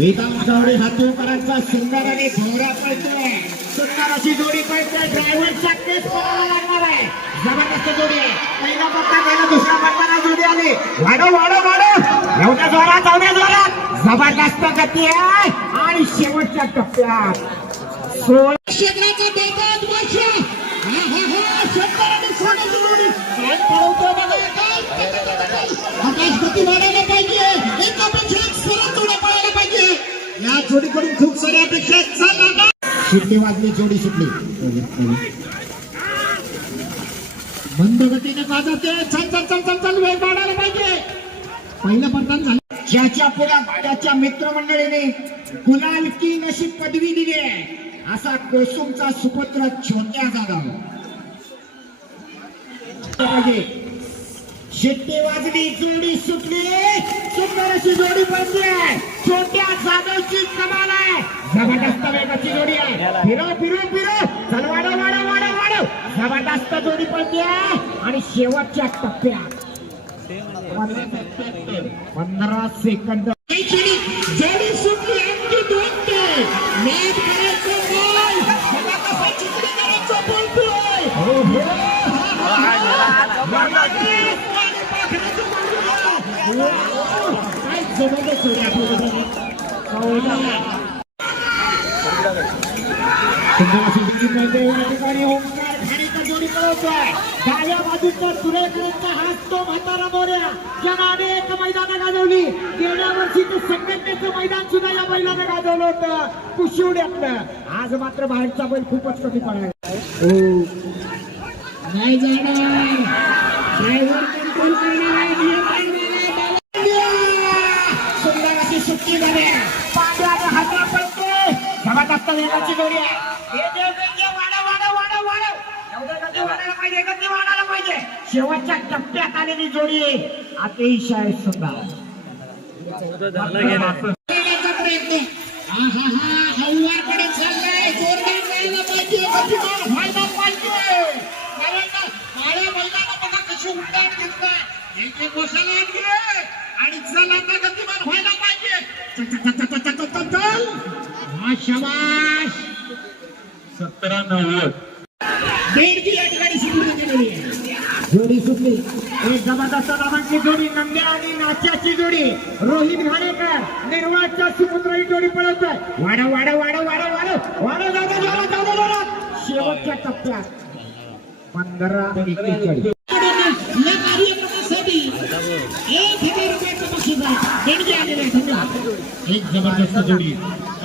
वेदांत गावडे हातूकरांचा सुंदर आणि भोवरा पळतोय सुंदर अशी जोडी पळतोय ड्रायव्हरच्या केस पळायला लागणार आहे. जबरदस्त जोडी आहे. पहिला पत्ता पहिला दुसरा पत्ता जोडी आली. वाढव वाढव वाढव. एवढ्या जोरात एवढ्या जोरात. जबरदस्त गती आहे. आणि शेवटच्या टप्प्यात. सोळा क्षेत्राचा बेतात वर्ष. हा, हा, हा, शंकर आणि सोन्याची जोडी. काय पळवतोय बघा, काय? आकाश गती वाढायला पाहिजे. एक सरळ जोडीकडून खूप साऱ्या अपेक्षा वाजली जोडी सुटली. मंद गतीने वाजवते चल चल चल चल चल वेग वाढायला पाहिजे. पहिलं मतदान झालं. ज्याच्या पुढ्या गाड्याच्या मित्रमंडळीने गुलाल की नशीब पदवी दिली आहे असा कोसुमचा सुपुत्र छोट्या जाधव पाहिजे. शिट्टी वाजली जोडी सुटली. सुंदर अशी जोडी बनली जाधवची कमाल आहे. जबरदस्त वेगाची जोडी आहे. फिरो फिरो फिरो. चल वाढव वाढव वाढव वाढव. जबरदस्त जोडी बनली आहे आणि शेवटच्या टप्प्यात. पंधरा सेकंद. जोडी सुटली आणखी दोन ते मॅच करायचं बोलतोय. हो हो. काय जबरदस्त जोडी. डाव्या बाजूचा सुरेखरेचा हात तो म्हातारा मोऱ्या ज्यानं अनेक मैदानं गाजवली गेल्या वर्षी ते संघटनेचं मैदान सुद्धा या बैलानं गाजवलं होतं कुशिवड्यातलं आज मात्र बाहेरचा बैल खूपच कमी पडायला नाही जाणार ड्रायव्हर कंट्रोल करणार पाहिजे? गती वाढायला पाहिजे. शेवटच्या टप्प्यात आलेली जोडी अतिशय सुंदर. करण्याचा प्रयत्न हा हा हा हळूवारकडे चाललाय जोरदार जायला पाहिजे गतिमान व्हायला पाहिजे कारण ना, काळ्या बैलाला बघा कशी उड्डाण घेतलं एक एक गोष्टीला आत गेले आणि चल आता गतिमान व्हायला पाहिजे चल, चल, चल, चल, चल, चल, चल, चल. हा शबाश सतरा नव्वद. बेडगी या ठिकाणी सुटली गेलेली आहे. जोडी सुटली. एक जबरदस्त दादांची जोडी नंद्या आणि नाच्याची जोडी. रोहित घाणेकर निर्वाळच्या सुपुत्र ही जोडी पळवत वाढव वाढव वाढव वाढव वाढव. वाढव जाऊ दे, जाऊ दे, शेवटच्या टप्प्यात. पंधरा एक्केचाळीस या कार्यक्रमासाठी एक हजार रुपयाचं बक्षीस आहे देणगी आलेली आहे धन्यवाद एक जबरदस्त जोडी.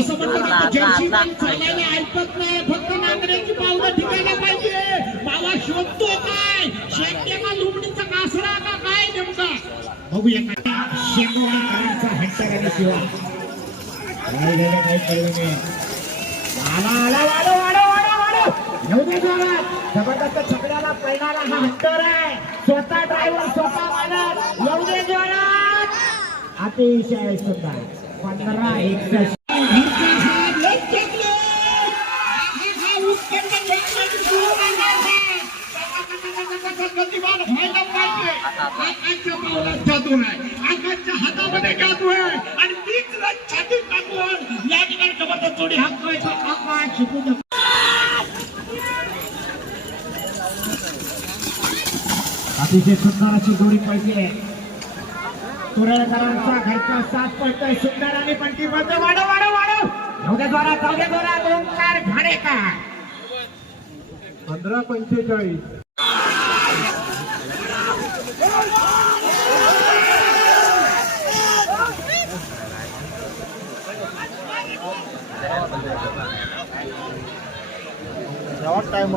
असं म्हणलं जातं जर्सी पण चालायला ऐकत नाही. फक्त नांगऱ्याची पावलं ठिकायला पाहिजे. मला शोधतो काय? शेट्टे का लुबडीचा कासरा का काय नेमका? बघूया काय. शेंगोळीकरांचा हंटर आणि शिवा काय झालं काय कळलं नाही. आला आला वाढव वाढव वाढव वाढव येऊ दे जोरात. जबरदस्त छकड्याला पळणारा हा हंटर आहे. स्वतः ड्रायव्हर स्वतः मालक. येऊ दे जोरात. अतिशय सुंदर. पंधरा एकसष्ट आकाशच्या हातामध्ये आणि तीच छातीत टाकून या ठिकाणी हात आकाश शिकू अतिशय सुंदर अशी जोडी पाहिजे. तुरळकरांचा घरचा साथ पडतोय सुंदर आणि पंटी पडतोय वाढव वाढव वाढव. चौघे द्वारा चौघे द्वारा ओंकार घाणेकर. पंधरा पंचेचाळीस. टाइम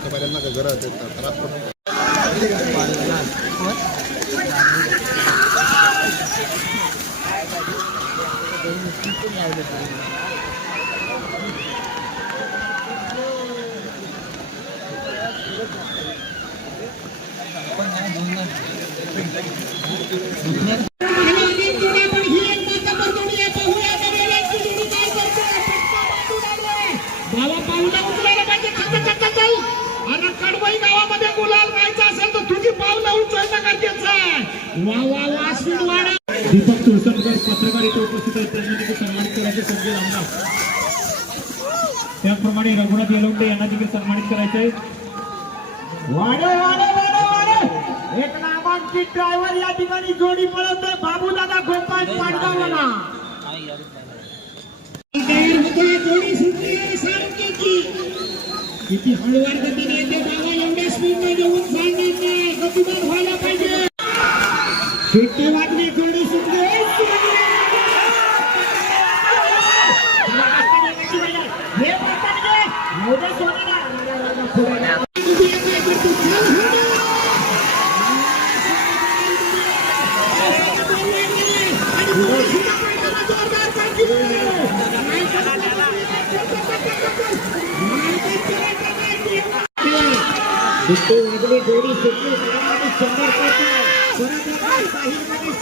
बारक्या बारक्या पर्यंत घर त्रास पडतो पाऊला उचलायला पाहिजे खतं खतं जाऊ आणि कडवई गावामध्ये गुलाल राहायचा असेल तर तुझी पावलं उचलणं गरजेचं आहे वा वा वा शिरवाडा दीपक तुळसणकर पत्रकार इथे उपस्थित आहेत त्यांना देखील सन्मानित करायचे संजय त्याचप्रमाणे रघुनाथ येलवंडे यांना देखील सन्मानित करायचे वाडे वाडे वाडे वाडे एक नामांकित ड्रायव्हर या ठिकाणी जोडी पळवतोय. बाबू दादा गोपाळ पाडगावला जोडी सुटली आहे सारखीची किती हळूवार गतीने येते बाबा. एवढ्या स्पीडने येऊन सांगणार नाही गतिमान व्हायला पाहिजे. शिट्टी वाटणे जोडी सुटली आहे. हे प्रकार घे. एवढं सोडणार. सुट्टी वाजली जोडी सुटली सगळ्यांनी शंभर पडतो परत एकदा साहिलमध्ये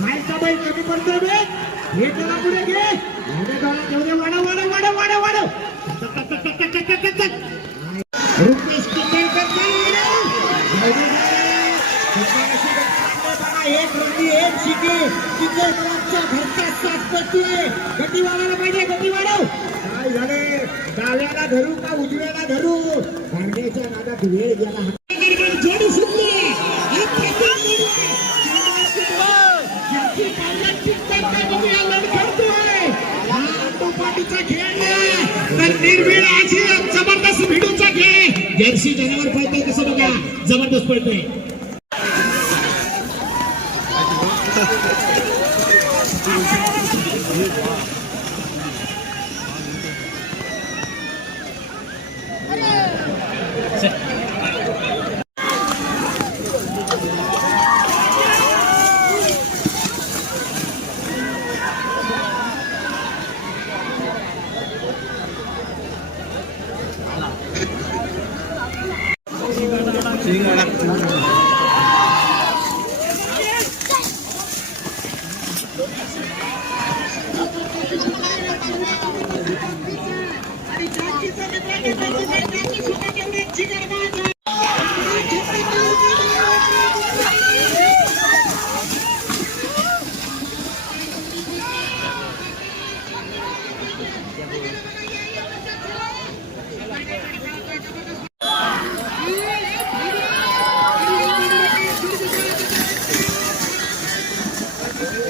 बाहेरचा बैल कमी पडतोय बे हे त्याला पुढे घे वाढव वाढव वाढव वाढव वाढव. रुपेश एक रंगी एक शिके चिखलदराच्या घरचा साथ करतोय गती वाढायला पाहिजे गती वाढव काय झाले डाव्याला धरू का उजव्याला धरू? भांड्याच्या नादात वेळ गेला. आहे. जनावर पळतोय कसं बघा जबरदस्त पळतोय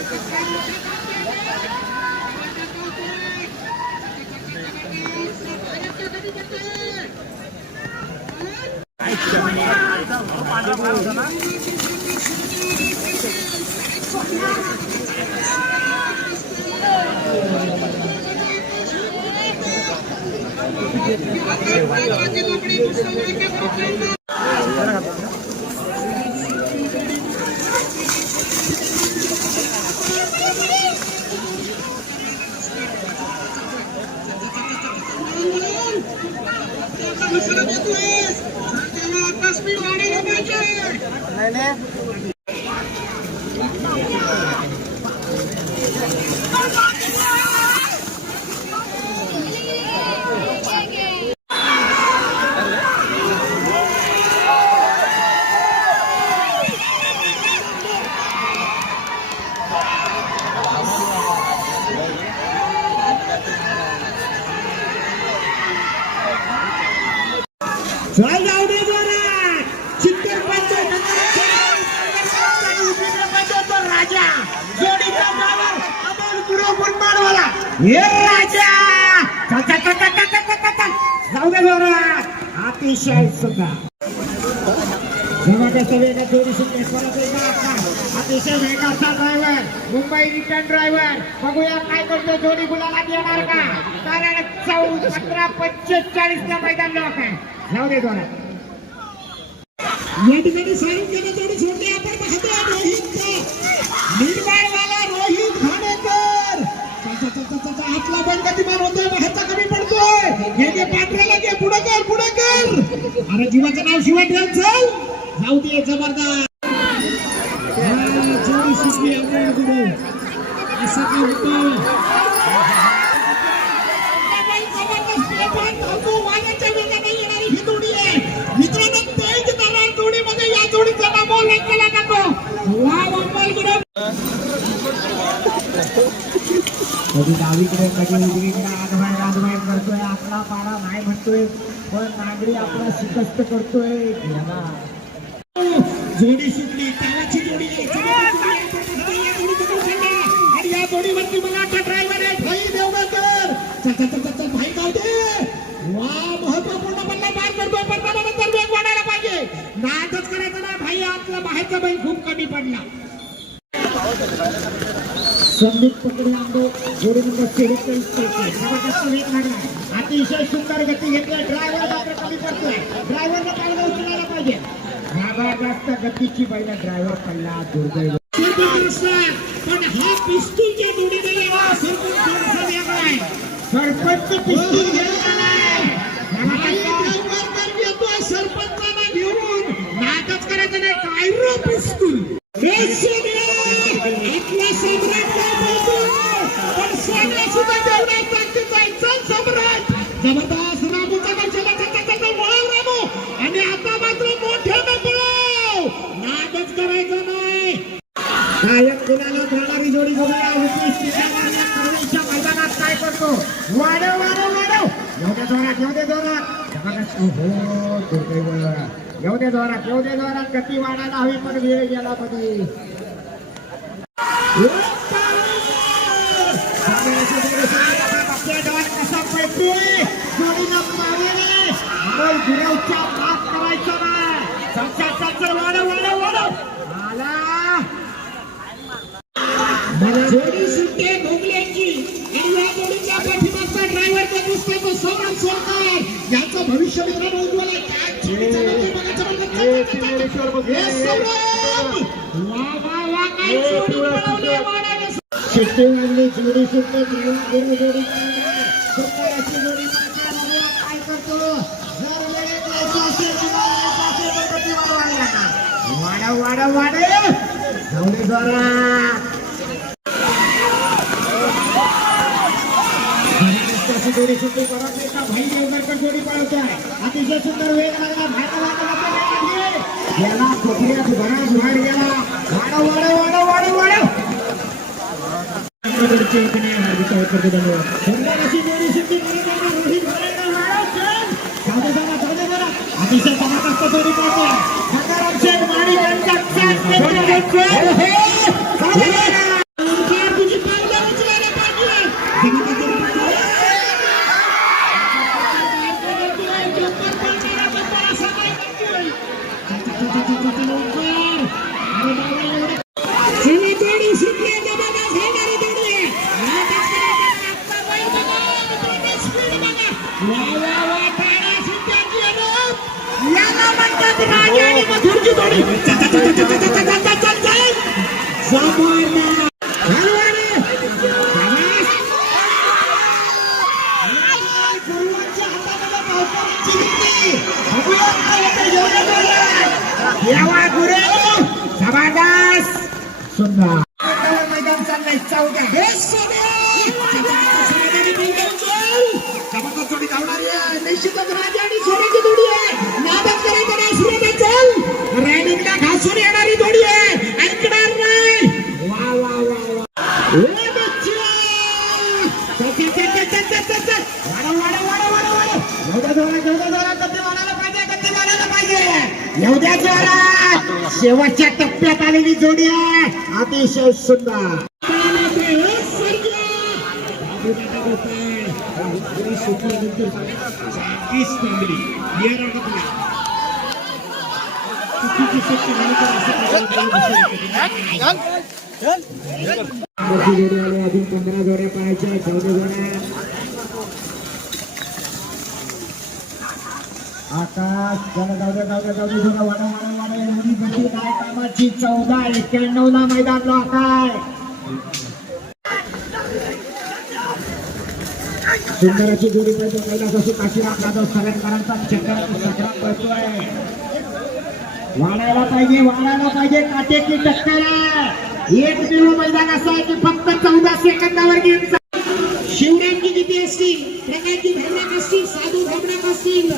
よろしくお願いします。Listen to the police! I'm gonna have to be running in my chair! हे राजा जाऊ दे अतिशय सुद्धा अतिशय वेगाचा ड्रायव्हर मुंबई रिटर्न ड्रायव्हर बघूया काय करतो जोडी गुलाबात येणार का? कारण चौदा सतरा पंचेचाळीस ला मैदान लोक आहे. जाऊ दे दोन या ठिकाणी जोडी सोडली. आपण पाहतो रोहित निर्माणवाला रोहित खानेकर हातला पण गतिमान होतोय बाहेरचा कमी पडतोय. हे जे पात्राला घे पुढे कर पुढे कर. अरे जीवाचं नाव शिवाय ठेव चल. जाऊ दे जबरदस्त. हा, जोडी असं काय होतं? मित्रांनो तेच दलाल जोडीमध्ये या जोडीचा नाव लेखला केला जातो. वा कधी डावीकडे कधी उजवीकडे आजबाहेर आजबाहेर करतोय. आपला पाडा नाही म्हणतोय पण नागरी आपला शिकस्त करतोय. जोडी सुटली तावाची जोडी आणि या जोडीवरती मला वाटतं ड्रायव्हर आहे भाई देवगडकर चल चल चल चल भाई गाव वा महत्त्वपूर्ण बनला पार करतोय. पण त्यानंतर वेग वाढायला पाहिजे. नादच करायचा ना भाई आपला बाहेरचा बैल खूप कमी पडला. संदीप पकडे आंबे जोडी नंबर पैकी अतिशय सुंदर गती घेतली ड्रायव्हर मात्र कमी पडतोय. ड्रायव्हरला पाहिजे उचलायला पाहिजे. जबरदस्त गतीची पहिला ड्रायव्हर पडला. दुर्दैव. पण हा पिस्तूलच्या जोडीने यावा सरपंच थोडासा वेगळा आहे. सरपंच पिस्तूल घेतला नाही येतोय. सरपंचाला घेऊन. नाटक करायचं नाही. काय रो पिस्तूल आपला सम्राट सुद्धा ताकदीचा सम्राट जबरदस्त रामूचा कशाला वळव रामू आणि आता मात्र मोठ्यानं पळव करायचं नाही गायक कुणाला जोडी मैदानात काय करतो? वाढव वाढव वाढव. येऊ दे जोरात येऊ दे जोरात. जबरदस्त. हो दुर्दैव. येऊ दे जोरात येऊ दे जोरात. गती वाढायला हवी पण वेळ गेला मध्ये कसा पळतोय करायचा नाही वाढव वाढव वाढव आला जोडी सुटते भोगल्याची आणि या जोडीच्या पाठीमागचा ड्रायव्हर जो दिसतोय तो सोनकर याचं भविष्य मित्रांनो उज्ज्वल आहे काय बघायचं जोडी सुटते ड्रायव्हर जोडी सुंदर अशी जोडी काय करतो जर वेळेत यायचं असेल वाडा वाडा असेल तर जोडी परत भाई देवगडकर जोडी अतिशय सुंदर वेग लागला लागला गेला कोपऱ्यात बराच वाढ गेला वाढव अतिशय देवा हसून येणारी जोडी आहे. ऐकणार नाही. वा वा वा वा. शेवटच्या टप्प्यात आलेली जोडी आहे. अतिशय सुंदर. सुटल्यानंतर चांगलीच चांगली क्लिअर आहे का तुला कुस्तीची शक्ती घालकर असं प्रकारे वरची जोडी आली अजून पंधरा जोड्या पाहायच्या चौदा जोड्या आकाश चला वाडा वाडा वाडा एवढी गती काय कामाची चौदा एक्क्याण्णव ला मैदान काय सुंदराची जोडी पाहिजे कैलास अशी काशीराम जाधव सगळ्यांकरांचा चक्कर सगळा करतोय वाढायला पाहिजे वाढायला पाहिजे. काटेची टक्कर एक देव मैदान असं आहे की फक्त चौदा सेकंदावर गेम शिवड्यांची किती असतील प्रकारची भ्रमक असतील साधू भ्रमक असतील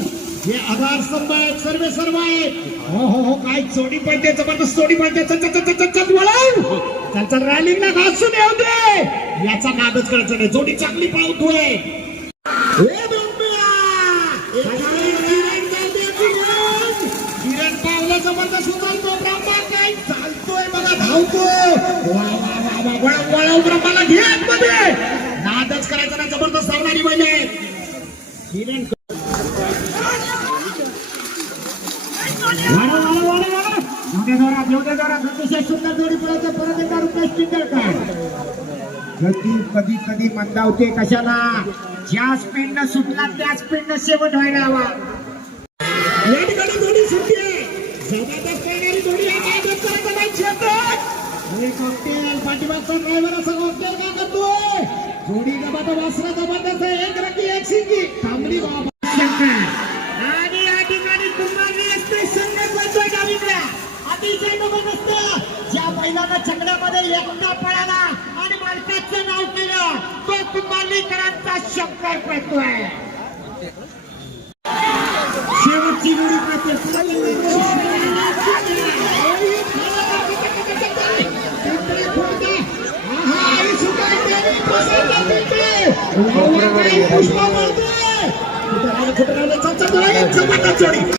हे आधार स्तंभ आहेत सर्व सर्व आहेत. हो हो हो काय चोडी पडते जबरदस्त चोडी पडते चल चल चल चल घासून येऊ दे. याचा नादच करायचा नाही. जोडी चांगली पळवतोय जोरात अतिशय सुंदर जोडी पळवतो परत एकदा रुपेश चिंदरकर गती कधी कधी मंदावते कशाला ज्या स्पीडनं सुटला त्या स्पीडनं शेवट व्हायला हवा लेट ठिकाणी थोडी सुटते जबरदस्त येणारी जोडी आहे काय गप करायचं नाही शेतात हे कॉकटेल पाठीमागचा ड्रायव्हर असं कॉकटेल का करतोय जोडी वासरा जबरदस्त एक रकी एक बाबा. आणि या ठिकाणी कुंभारली असते संघ बनतोय डावीकडे. अतिशय जबरदस्त. ज्या एकटा पळाला आणि मालकाचं नाव केलं. तो कुंभारलीकरांचा शंकर पळतोय. शेवटची जोडी पुष्पा जोडी